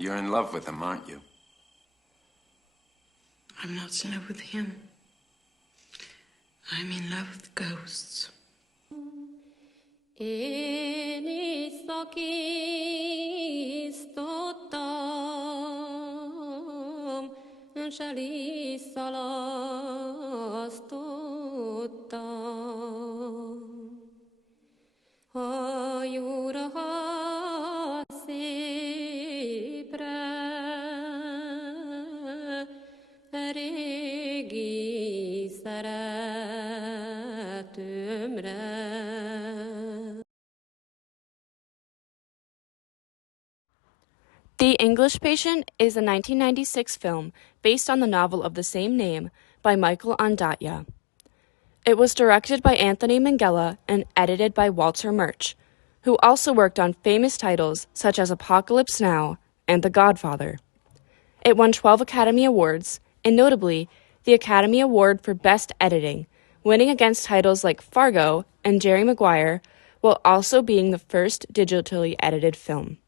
You're in love with him, aren't you? I'm not in love with him. I'm in love with ghosts. The English Patient is a 1996 film based on the novel of the same name by Michael Ondaatje. It was directed by Anthony Minghella and edited by Walter Murch, who also worked on famous titles such as Apocalypse Now and The Godfather. It won 12 Academy Awards, and notably, the Academy Award for Best Editing, winning against titles like Fargo and Jerry Maguire, while also being the first digitally edited film.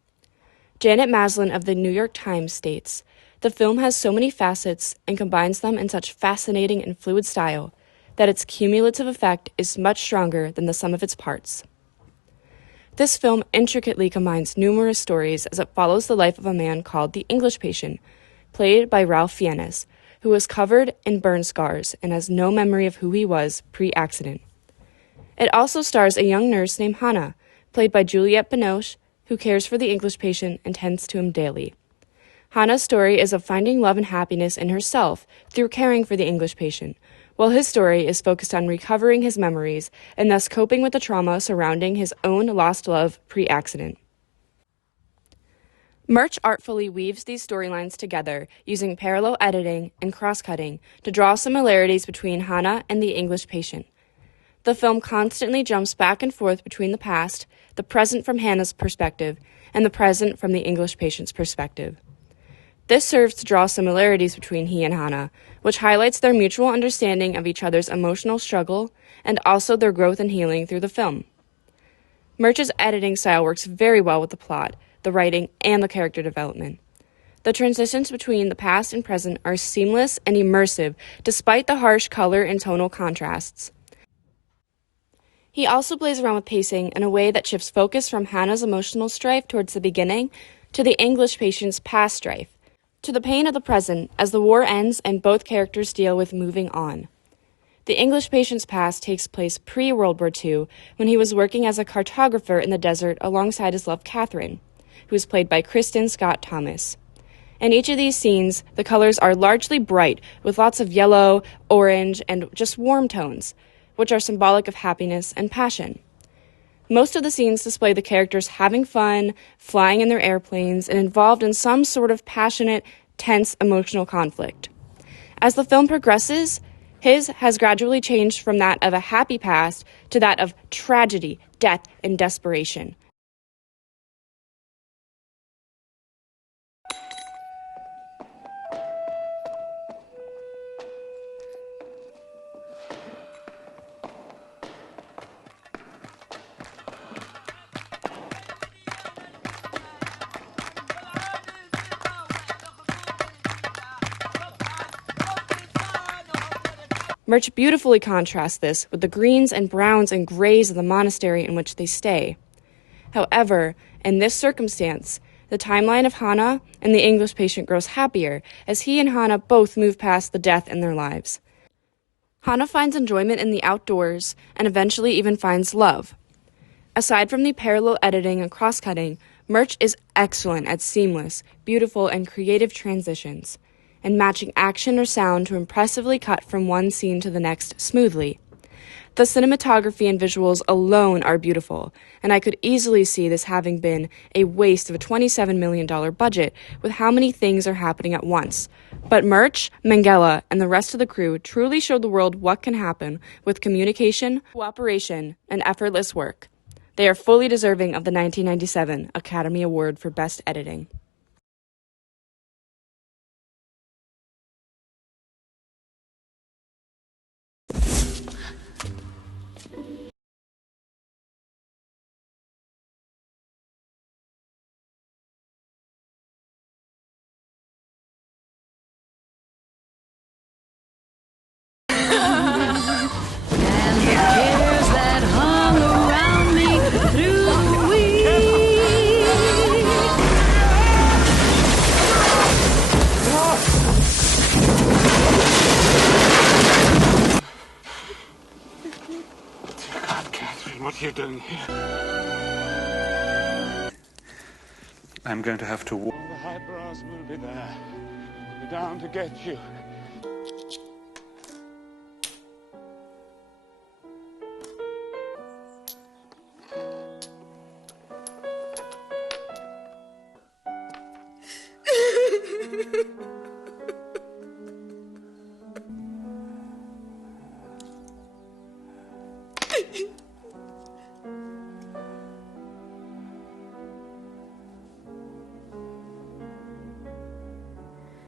Janet Maslin of the New York Times states, "The film has so many facets and combines them in such fascinating and fluid style that its cumulative effect is much stronger than the sum of its parts." This film intricately combines numerous stories as it follows the life of a man called the English Patient, played by Ralph Fiennes, who was covered in burn scars and has no memory of who he was pre-accident. It also stars a young nurse named Hannah, played by Juliette Binoche, who cares for the English patient and tends to him daily. Hannah's story is of finding love and happiness in herself through caring for the English patient, while his story is focused on recovering his memories and thus coping with the trauma surrounding his own lost love pre-accident. Murch artfully weaves these storylines together using parallel editing and cross-cutting to draw similarities between Hannah and the English patient. The film constantly jumps back and forth between the past, the present from Hannah's perspective, and the present from the English patient's perspective. This serves to draw similarities between he and Hannah, which highlights their mutual understanding of each other's emotional struggle and also their growth and healing through the film. Murch's editing style works very well with the plot, the writing, and the character development. The transitions between the past and present are seamless and immersive despite the harsh color and tonal contrasts. He also plays around with pacing in a way that shifts focus from Hannah's emotional strife towards the beginning to the English patient's past strife, to the pain of the present as the war ends and both characters deal with moving on. The English patient's past takes place pre-World War II when he was working as a cartographer in the desert alongside his love Catherine, who is played by Kristen Scott Thomas. In each of these scenes, the colors are largely bright with lots of yellow, orange, and just warm tones, which are symbolic of happiness and passion. Most of the scenes display the characters having fun, flying in their airplanes, and involved in some sort of passionate, tense emotional conflict. As the film progresses, his has gradually changed from that of a happy past to that of tragedy, death, and desperation. Murch beautifully contrasts this with the greens and browns and grays of the monastery in which they stay. However, in this circumstance, the timeline of Hannah and the English patient grows happier as he and Hannah both move past the death in their lives. Hannah finds enjoyment in the outdoors and eventually even finds love. Aside from the parallel editing and cross-cutting, Murch is excellent at seamless, beautiful, and creative transitions, and matching action or sound to impressively cut from one scene to the next smoothly. The cinematography and visuals alone are beautiful, and I could easily see this having been a waste of a $27 million budget with how many things are happening at once. But Murch, Minghella, and the rest of the crew truly showed the world what can happen with communication, cooperation, and effortless work. They are fully deserving of the 1997 Academy Award for Best Editing. you doing here? I'm going to have to walk. The highbrows will be there. They're down to get you.